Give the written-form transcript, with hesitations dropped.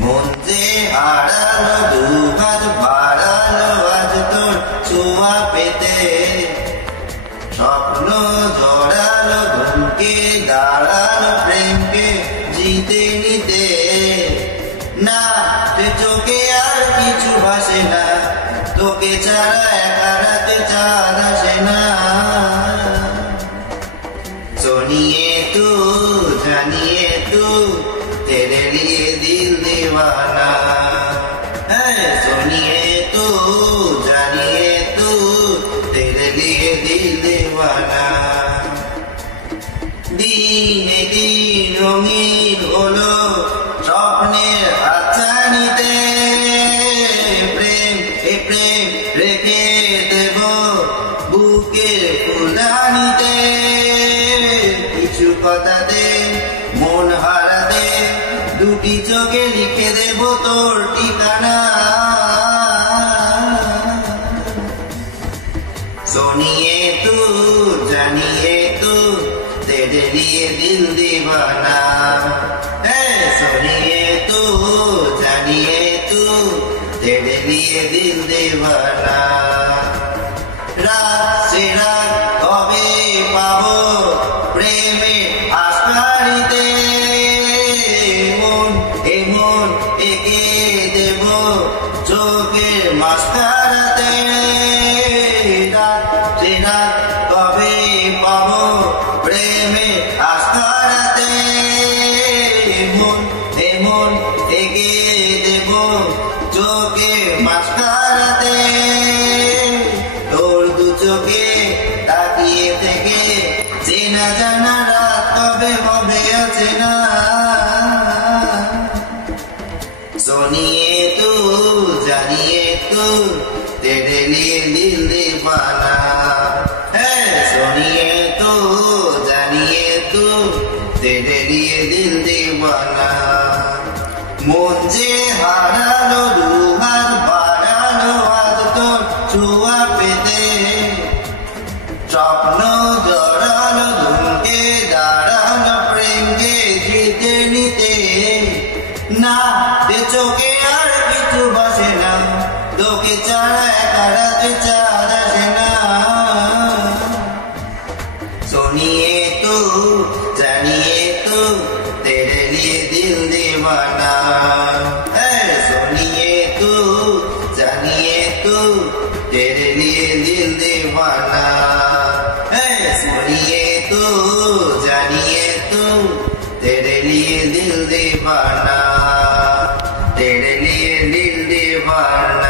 মন যে হারালো দুহাত বাড়ালো আজ তোর ছোঁয়া পেতে, স্বপ্ন জড়ালো ধুমকে দাঁড়ালো প্রেমকে জিতে নিতে। না তে চোখে আর কিছু ভাসে না, তোকে ছাড়া একা রাতে চাঁদ আসে না। सोनिए तू जानिए तू तेरे लिए दिल दीवाना है। सोनिए तू जानिए तू तेरे लिए दिल दीवाना। দিনে দিন রঙিন হলো স্বপ্নের হাতছানিতে, প্রেম এ প্রেম রেখে দেব বুকের ফুলদানিতে। কিছু কথা দে মন হারা দে, দুটি চোখে লিখে দেব তোর ঠিকানা। सोनिए तू जानिए तू तेरे लिए दिल दीवाना है। सोनिए तू जानिए तू तेरे लिए दिल दीवाना। रात से रात कबे पाबो प्रेमे आस्कारिते, মন এমন একে দেব চোখের মাস্কারাতে। রাত সে রাত কবে পাবো প্রেমে আস্কারাতে, মন এমন একে দেব চোখের মাস্কারাতে। তোর দু চোখে তাকিয়ে থেকে চেনা জানা রাত কবে হবে আছে না। सोनिए तू जानिए तू तेरे लिए दिल दीवाना है। सोनिए तू जानिए तू तेरे लिए दिल दीवाना। মন যে হারালো দুহাত বাড়ালো আজ তোর ছোঁয়া পেতে, স্বপ্ন জড়ালো ধুমকে দাঁড়ালো প্রেমকে জিতে নিতে। না তে চোখে আর কিছু বাসে না, তোকে ছাড়া একা রাতে চাঁদ আসে না। सोनिए तू जानिए तू तेरे लिए दिल दीवाना है। सोनिए तू जानिए तू तेरे लिए दिल दीवाना है। सोनिए तू जानिए तू तेरे लिए दिल दीवाना, तेरे लिए दिल दीवाना।